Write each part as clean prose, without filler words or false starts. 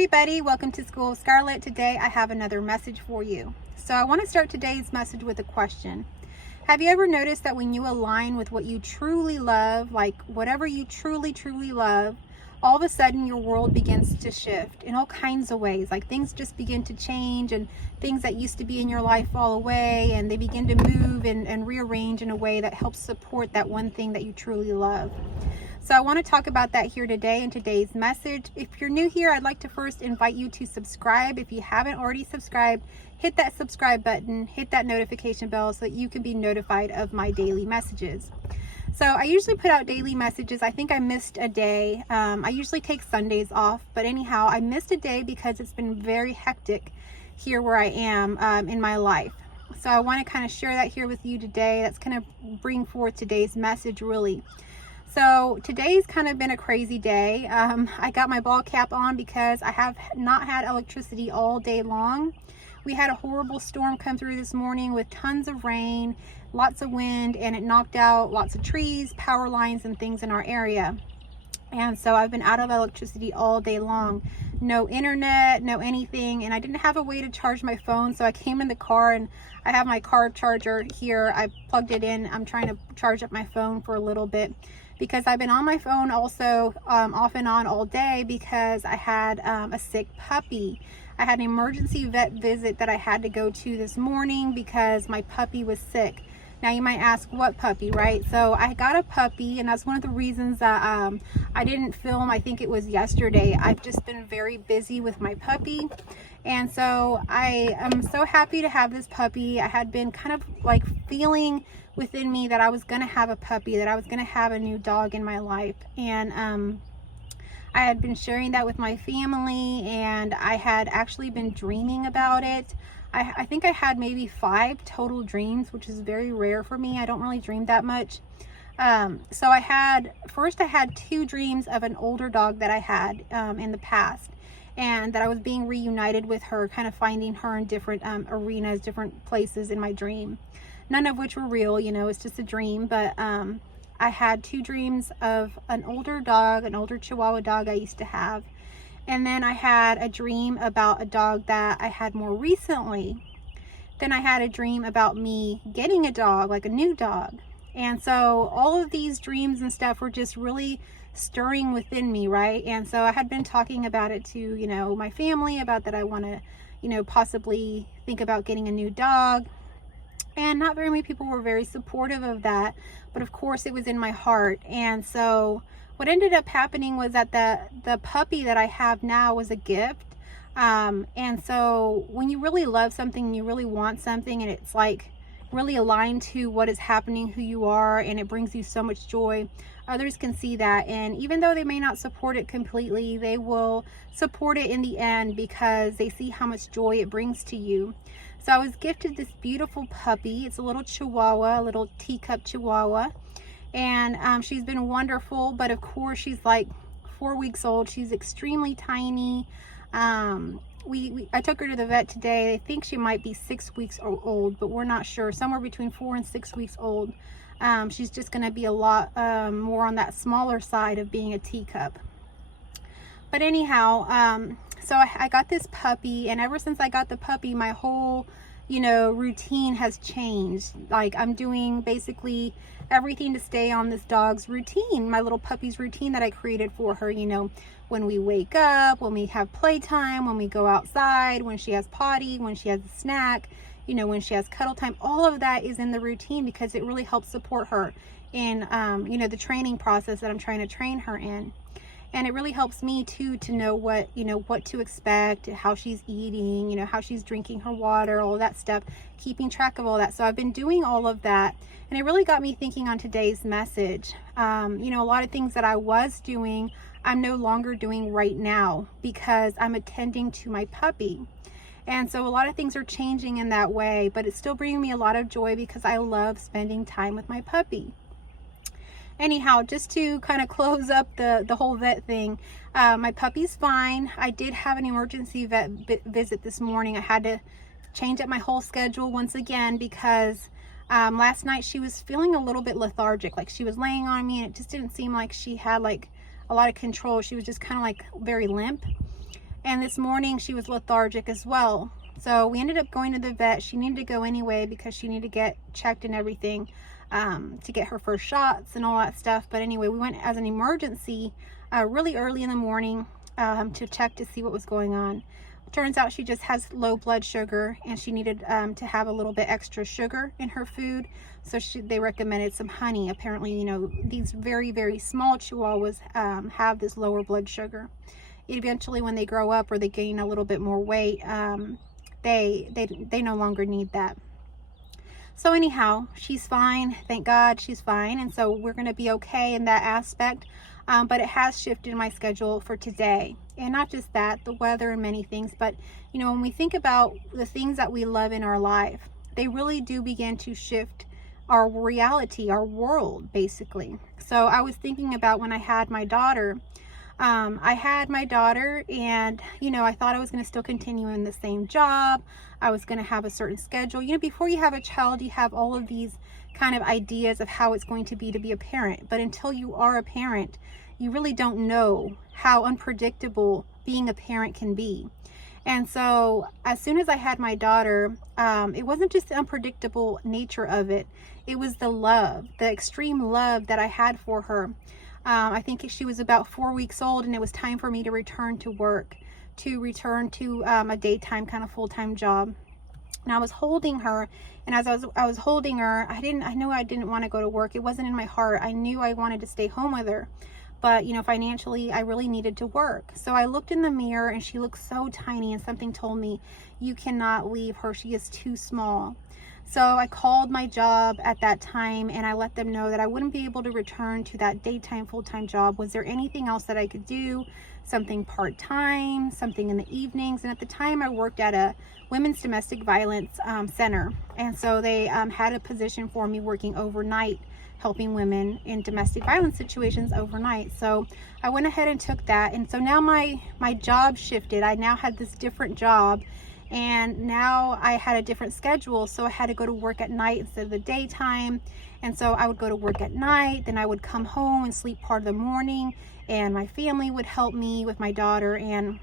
everybody, welcome to School of Scarlet. Today I have another message for you. So I want to start today's message with a question. Have you ever noticed that when you align with what you truly love, like whatever you truly love, all of a sudden your world begins to shift in all kinds of ways? Like things just begin to change, and things that used to be in your life fall away, and they begin to move and rearrange in a way that helps support that one thing that you truly love. So I want to talk about that here today in today's message. If you're new here, I'd like to first invite you to subscribe. If you haven't already subscribed, hit that subscribe button, hit that notification bell so that you can be notified of my daily messages. So I usually put out daily messages. I think I missed a day. I usually take Sundays off, but anyhow, I missed a day because it's been very hectic here where I am in my life. So I want to kind of share that here with you today. That's going to bring forth today's message really. So today's kind of been a crazy day. I got my ball cap on because I have not had electricity all day long. We had a horrible storm come through this morning with tons of rain, lots of wind, and it knocked out lots of trees, power lines, and things in our area. And so I've been out of electricity all day long. No internet, no anything, and I didn't have a way to charge my phone, so I came in the car and I have my car charger here. I plugged it in. I'm trying to charge up my phone for a little bit because I've been on my phone also off and on all day because I had a sick puppy. I had an emergency vet visit that I had to go to this morning because my puppy was sick. Now you might ask, what puppy, right? So I got a puppy, and that's one of the reasons that I didn't film. I think it was yesterday. I've just been very busy with my puppy, and so I am so happy to have this puppy. I had been kind of like feeling within me that I was gonna have a puppy, that I was gonna have a new dog in my life, and I had been sharing that with my family, and I had actually been dreaming about it. I think I had maybe 5 total dreams, which is very rare for me. I don't really dream that much. So I had 2 dreams of an older dog that I had in the past, and that I was being reunited with her, kind of finding her in different arenas, different places in my dream. None of which were real, you know, it's just a dream. But I had 2 dreams of an older dog, an older Chihuahua dog I used to have. And then I had a dream about a dog that I had more recently. Then I had a dream about me getting a dog, like a new dog. And so all of these dreams and stuff were just really stirring within me, right? And so I had been talking about it to, you know, my family about that I want to, you know, possibly think about getting a new dog. And not very many people were very supportive of that. But of course it was in my heart. And so what ended up happening was that the puppy that I have now was a gift. And so when you really love something, you really want something, and it's like really aligned to what is happening, who you are, and it brings you so much joy, others can see that. And even though they may not support it completely, they will support it in the end because they see how much joy it brings to you. So I was gifted this beautiful puppy. It's a little Chihuahua, a little teacup Chihuahua. And she's been wonderful, but of course she's like 4 weeks old. She's extremely tiny. I took her to the vet today. I think she might be 6 weeks old, but we're not sure. Somewhere between 4 and 6 weeks old. She's just going to be a lot more on that smaller side of being a teacup. But anyhow, so I got this puppy, and ever since I got the puppy, my whole, you know, routine has changed. Like I'm doing basically everything to stay on this dog's routine, my little puppy's routine that I created for her. You know, when we wake up, when we have playtime, when we go outside, when she has potty, when she has a snack, you know, when she has cuddle time, all of that is in the routine because it really helps support her in, you know, the training process that I'm trying to train her in. And it really helps me too to know what, you know, what to expect, how she's eating, you know, how she's drinking her water, all that stuff, keeping track of all that. So I've been doing all of that, and it really got me thinking on today's message. You know, a lot of things that I was doing, I'm no longer doing right now because I'm attending to my puppy. And so a lot of things are changing in that way, but it's still bringing me a lot of joy because I love spending time with my puppy. Anyhow, just to kind of close up the whole vet thing, my puppy's fine. I did have an emergency vet visit this morning. I had to change up my whole schedule once again because last night she was feeling a little bit lethargic. Like she was laying on me, and it just didn't seem like she had like a lot of control. She was just kind of like very limp. And this morning she was lethargic as well. So we ended up going to the vet. She needed to go anyway because she needed to get checked and everything, to get her first shots and all that stuff. But anyway, we went as an emergency really early in the morning to check to see what was going on. Turns out she just has low blood sugar, and she needed to have a little bit extra sugar in her food. So they recommended some honey. Apparently, you know, these very, very small Chihuahuas have this lower blood sugar. Eventually, when they grow up or they gain a little bit more weight, they no longer need that. So anyhow, she's fine. Thank God she's fine. And so we're going to be okay in that aspect. But it has shifted my schedule for today. And not just that, the weather and many things. But, you know, when we think about the things that we love in our life, they really do begin to shift our reality, our world, basically. So I was thinking about when I had my daughter. And, you know, I thought I was going to still continue in the same job. I was going to have a certain schedule. You know, before you have a child, you have all of these kind of ideas of how it's going to be a parent. But until you are a parent, you really don't know how unpredictable being a parent can be. And so as soon as I had my daughter, it wasn't just the unpredictable nature of it. It was the love, the extreme love that I had for her. I think she was about 4 weeks old, and it was time for me to return to work, to return to a daytime kind of full-time job. And I was holding her, and as I was holding her, I knew I didn't want to go to work. It wasn't in my heart. I knew I wanted to stay home with her. But, you know, financially, I really needed to work. So I looked in the mirror, and she looked so tiny, and something told me, you cannot leave her. She is too small. So I called my job at that time, and I let them know that I wouldn't be able to return to that daytime full-time job. Was there anything else that I could do? Something part-time, something in the evenings? And at the time, I worked at a women's domestic violence center. And so they had a position for me working overnight, helping women in domestic violence situations overnight. So I went ahead and took that. And so now my job shifted. I now had this different job, and now I had a different schedule. So I had to go to work at night instead of the daytime. And so I would go to work at night, then I would come home and sleep part of the morning, and my family would help me with my daughter. And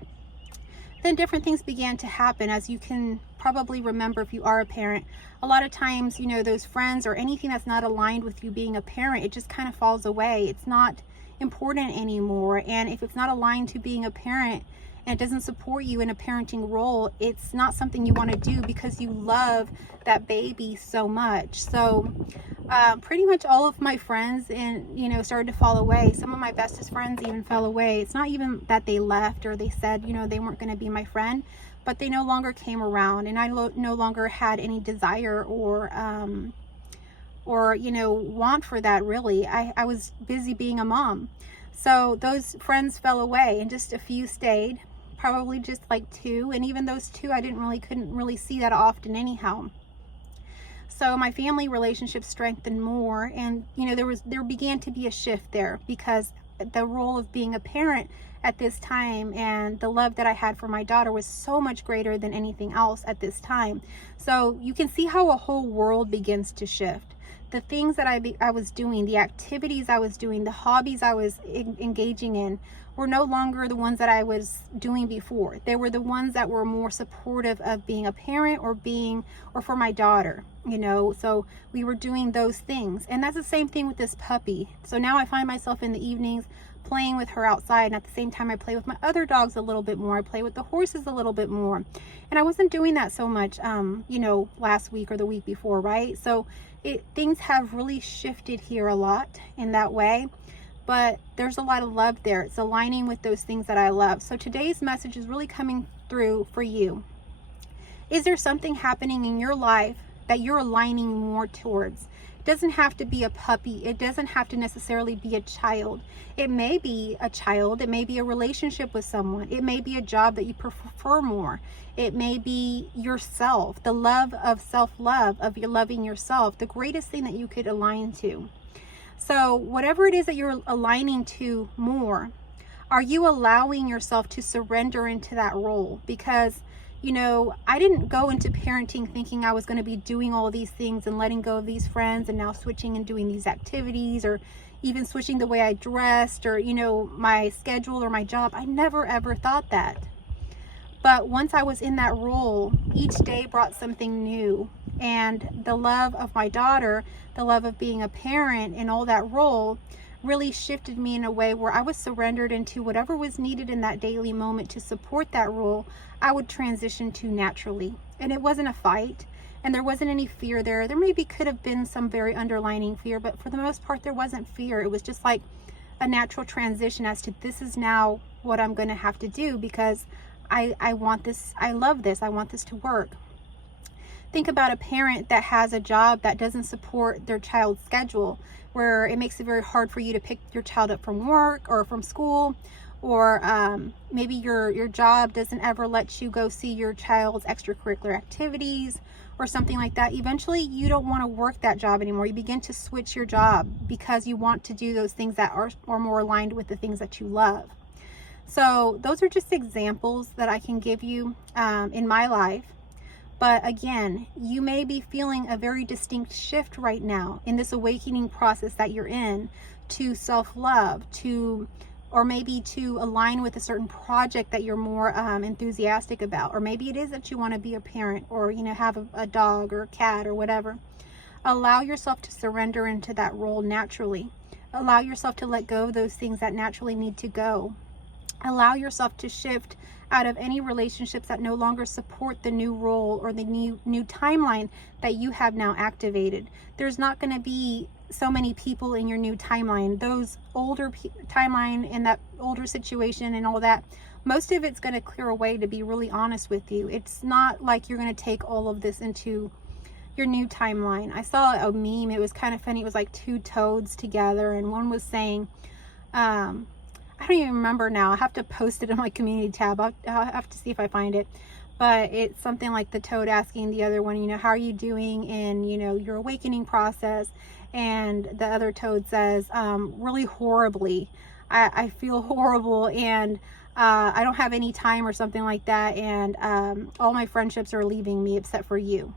then different things began to happen. As you can probably remember if you are a parent, a lot of times, you know, those friends or anything that's not aligned with you being a parent, it just kind of falls away. It's not important anymore. And if it's not aligned to being a parent and it doesn't support you in a parenting role, it's not something you want to do because you love that baby so much. So pretty much all of my friends started to fall away. Some of my bestest friends even fell away. It's not even that they left or they said, you know, they weren't going to be my friend, but they no longer came around, and I no longer had any desire or want for that, really. I was busy being a mom. So those friends fell away, and just a few stayed, probably just like 2. And even those 2, I couldn't really see that often anyhow. So my family relationships strengthened more, and, you know, there began to be a shift there, because the role of being a parent at this time and the love that I had for my daughter was so much greater than anything else at this time. So you can see how a whole world begins to shift. The things that I was doing, the activities I was doing, the hobbies I was engaging in were no longer the ones that I was doing before. They were the ones that were more supportive of being a parent or for my daughter, you know. So we were doing those things. And that's the same thing with this puppy. So now I find myself in the evenings playing with her outside, and at the same time I play with my other dogs a little bit more. I play with the horses a little bit more. And I wasn't doing that so much last week or the week before, right? So things have really shifted here a lot in that way, but there's a lot of love there. It's aligning with those things that I love. So today's message is really coming through for you. Is there something happening in your life that you're aligning more towards? It doesn't have to be a puppy. It doesn't have to necessarily be a child. It may be a child. It may be a relationship with someone. It may be a job that you prefer more. It may be yourself, the love of self-love, of your loving yourself, the greatest thing that you could align to. So whatever it is that you're aligning to more, are you allowing yourself to surrender into that role? Because, you know, I didn't go into parenting thinking I was going to be doing all these things and letting go of these friends and now switching and doing these activities, or even switching the way I dressed, or, you know, my schedule or my job. I never ever thought that. But once I was in that role, each day brought something new. And the love of my daughter, the love of being a parent and all that role really shifted me in a way where I was surrendered into whatever was needed in that daily moment to support that role. I would transition to naturally. And it wasn't a fight, and there wasn't any fear there. There maybe could have been some very underlining fear, but for the most part, there wasn't fear. It was just like a natural transition as to, this is now what I'm going to have to do, because I want this, I love this, I want this to work. Think about a parent that has a job that doesn't support their child's schedule, where it makes it very hard for you to pick your child up from work or from school, or maybe your job doesn't ever let you go see your child's extracurricular activities or something like that. Eventually, you don't want to work that job anymore. You begin to switch your job because you want to do those things that are more aligned with the things that you love. So those are just examples that I can give you in my life. But again, you may be feeling a very distinct shift right now in this awakening process that you're in to self-love, or maybe to align with a certain project that you're more enthusiastic about. Or maybe it is that you want to be a parent, or have a dog or a cat or whatever. Allow yourself to surrender into that role naturally. Allow yourself to let go of those things that naturally need to go. Allow yourself to shift out of any relationships that no longer support the new role or the new timeline that you have now activated. There's not going to be so many people in your new timeline. Those older timeline and that older situation and all that, most of it's going to clear away, to be really honest with you. It's not like you're going to take all of this into your new timeline. I saw a meme. It was kind of funny. It was like two toads together, and one was saying, I don't even remember now. I have to post it in my community tab. I'll have to see if I find it. But it's something like the toad asking the other one, how are you doing in, your awakening process? And the other toad says, really horribly. I feel horrible, and I don't have any time, or something like that. And all my friendships are leaving me except for you.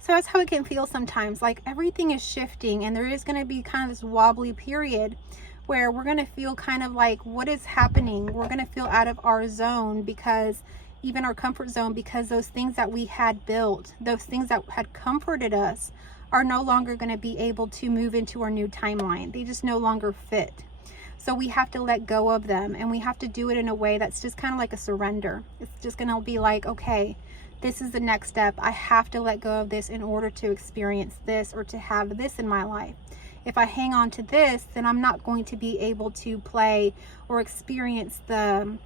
So that's how it can feel sometimes. Like everything is shifting, and there is going to be kind of this wobbly period where we're going to feel kind of like, what is happening? We're going to feel out of our zone, because even our comfort zone, because those things that we had built, those things that had comforted us, are no longer going to be able to move into our new timeline. They just no longer fit. So we have to let go of them, and we have to do it in a way that's just kind of like a surrender. It's just going to be like, okay, this is the next step. I have to let go of this in order to experience this, or to have this in my life. If I hang on to this, then I'm not going to be able to play or experience the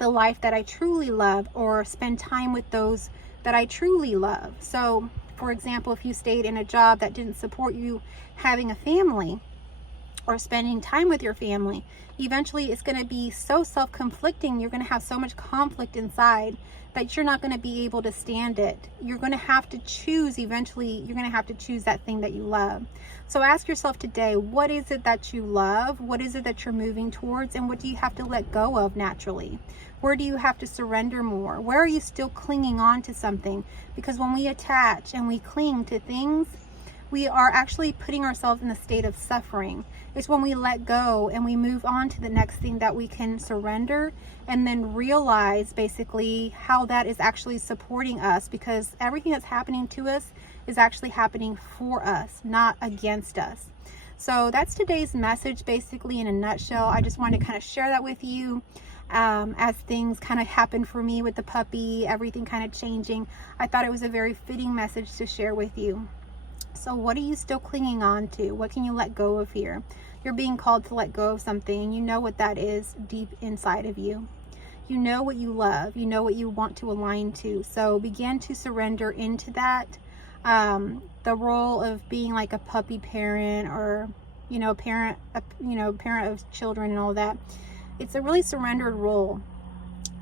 life that I truly love, or spend time with those that I truly love. So, for example, if you stayed in a job that didn't support you having a family or spending time with your family, eventually it's going to be so self-conflicting. You're going to have so much conflict inside that you're not going to be able to stand it. You're going to have to choose. Eventually, you're going to have to choose that thing that you love. So ask yourself today, what is it that you love? What is it that you're moving towards? And what do you have to let go of naturally? Where do you have to surrender more? Where are you still clinging on to something? Because when we attach and we cling to things, we are actually putting ourselves in a state of suffering. It's when we let go and we move on to the next thing that we can surrender, and then realize basically how that is actually supporting us, because everything that's happening to us is actually happening for us, not against us. So that's today's message, basically in a nutshell. I just wanted to kind of share that with you. As things kind of happened for me with the puppy, everything kind of changing, I thought it was a very fitting message to share with you. So what are you still clinging on to? What can you let go of here? You're being called to let go of something, and you know what that is deep inside of you. You know what you love. You know what you want to align to. So begin to surrender into that. The role of being like a puppy parent, or parent of children and all that. It's a really surrendered role.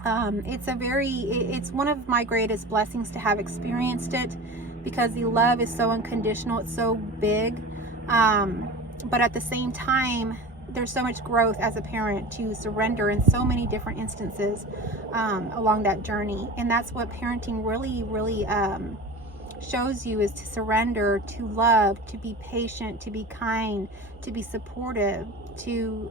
It's one of my greatest blessings to have experienced it, because the love is so unconditional. It's so big. But at the same time, there's so much growth as a parent to surrender in so many different instances along that journey. And that's what parenting really, really shows you, is to surrender, to love, to be patient, to be kind, to be supportive. to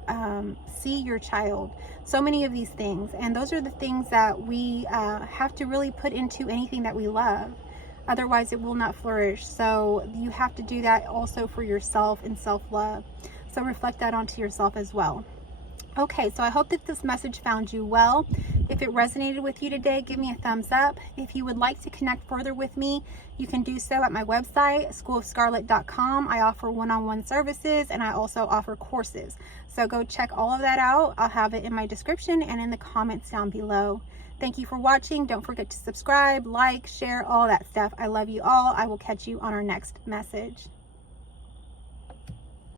see your child. So many of these things, and those are the things that we have to really put into anything that we love. Otherwise it will not flourish. So you have to do that also for yourself and self-love. So reflect that onto yourself as well. Okay, so I hope that this message found you well. If it resonated with you today, give me a thumbs up. If you would like to connect further with me, you can do so at my website, schoolofscarlet.com. I offer one-on-one services, and I also offer courses. So go check all of that out. I'll have it in my description and in the comments down below. Thank you for watching. Don't forget to subscribe, like, share, all that stuff. I love you all. I will catch you on our next message.